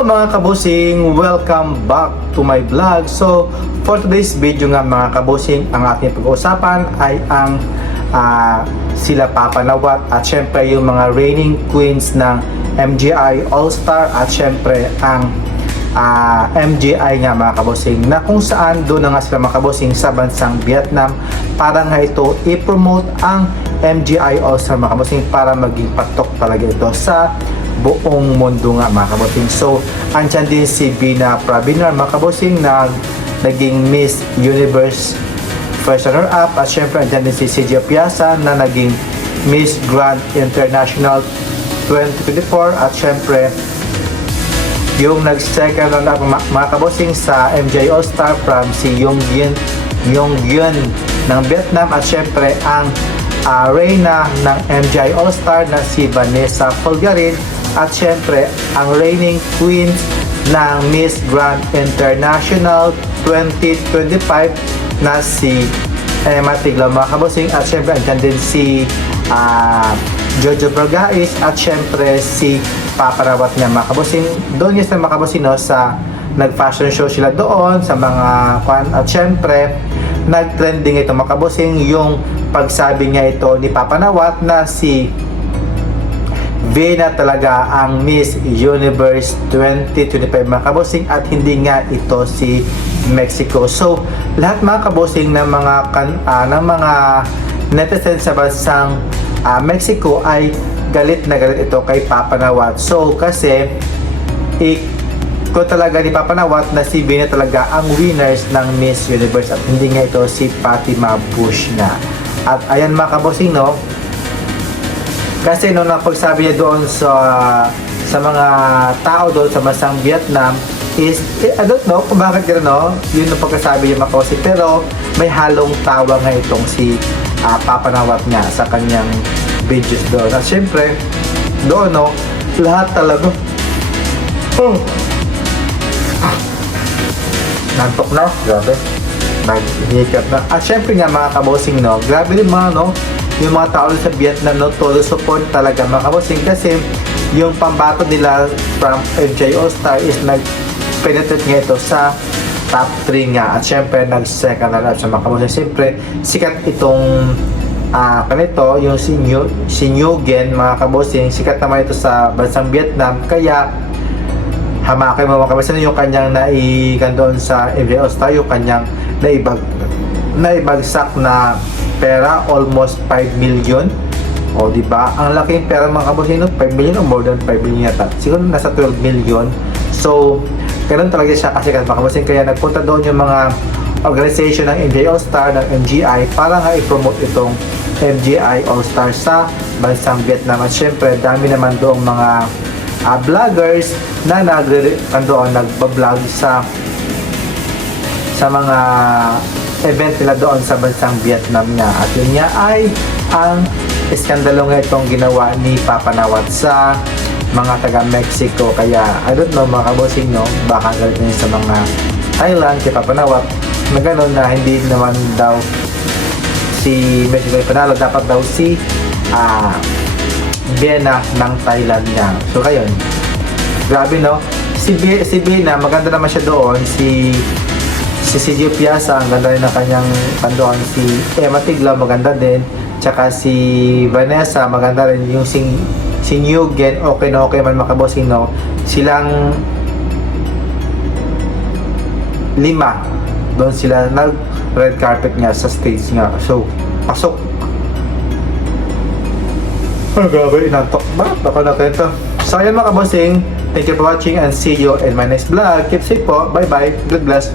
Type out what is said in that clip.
Hello mga kabusing! Welcome back to my vlog. So, for today's video nga mga kabusing, ang ating pag-uusapan ay ang sila Papa Nawat at syempre yung mga reigning queens ng MGI All-Star at syempre ang MGI nga mga kabusing, na kung saan doon na nga sila mga kabusing sa bansang Vietnam para nga ito i-promote ang MGI All-Star mga kabusing para maging patok talaga ito sa buong mundo nga mga kabusing. So, andyan din si Bina Pravinar mga kabusing na naging Miss Universe first runner-up at syempre andyan din si CJ Piazza na naging Miss Grand International 2024 at syempre yung nag-second runner-up mga kabusing sa MGI All-Star from si Yong Yun ng Vietnam at syempre ang reyna ng MGI All-Star na si Vanessa Folgarin at syempre ang reigning queen ng Miss Grand International 2025 na si Emma Tiglaw mga kabusing at syempre andyan din si Jojo Vergais at syempre si Papa Nawat niya mga kabusing. Doon niya sila mga kabusing no, sa nag-fashion show sila doon sa mga kwan at syempre nag-trending ito mga kabusing yung pagsabi niya ito ni Papa Nawat na si Vina talaga ang Miss Universe 2025 mga kabosing at hindi nga ito si Mexico. So lahat mga kabosing ng mga netizens sa bansang Mexico ay galit na galit ito kay Papa Nawat. So kasi ko talaga ni Papa Nawat na si Vina talaga ang winners ng Miss Universe at hindi nga ito si Fatima Bush na. At ayan mga kabosing no, kasi nung napagsabi niya doon sa mga tao doon sa bansang Vietnam is, I don't know kung bakit gano'n, no? Yun yung pagkasabi niya makosi. Pero may halong tawa nga itong si Papa Nawat niya sa kanyang videos doon. At syempre, doon, no? Lahat talaga. Nantok na. Grabe. Nag-hiccup na. At syempre nga mga kabosing, no? Grabe din mga, no? Yung mga tao sa Vietnam, no, todo support talaga mga kabosing kasi yung pambato nila from MGI All-Star is nag-penetrate nga ito sa top 3 nga at syempre nag-second runner up sa mga kabosing. Siyempre sikat itong kanito yung si Nguyen mga kabosing, sikat naman ito sa bansang Vietnam kaya hamakin mo mga kabosing yung kanyang naikandoon sa MGI All-Star, yung kanyang naibagsak na pera, almost 5 million. O di ba? Ang laking pera mga kabosing, 5 million o more than 5 million yata. Siguro nasa 12 million. So, ganoon talaga siya kasi mga kabosing. Kaya nagpunta doon yung mga organization ng MGI All-Star, ng MGI para nga i-promote itong MGI All-Star sa bansang Vietnam. At syempre, dami naman doong mga vloggers na nagbablog sa mga event nila doon sa bansang Vietnam nga. At yun nga ay ang iskandalo nga itong ginawa ni Papa Nawat sa mga taga Mexico. Kaya I don't know mga kabosing, no, baka galit niya sa mga Thailand kay Papa Nawat na gano'n na hindi naman daw si Mexico panalo, dapat daw si Vienna ng Thailand nga. So kayon, grabe no, si Vienna maganda naman siya doon, si CJ Piazza, ang ganda rin ng kanyang pandoon. Si Emma Tiglaw, maganda din. Tsaka si Vanessa, maganda rin. Yung si Nguyen, okay na okay man makabosing, no? Silang 5. Doon sila nag-red carpet nga sa stage nga. So, pasok. Grabe, inantok. Bakit ako natin ito? So, ayan mga kabosing. Thank you for watching and see you in my next vlog. Keep safe po. Bye-bye. God bless.